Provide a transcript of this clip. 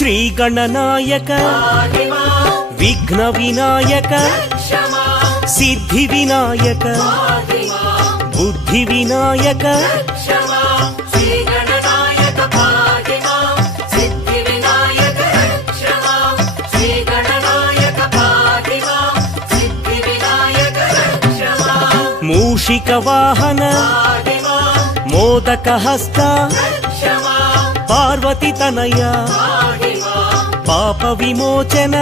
శ్రీ గణనాయక విఘ్న వినాయక సిద్ధి వినాయక బుద్ధి వినాయక మూషిక వాహన మోదక హస్త పార్వతి తనయ పాప విమోచన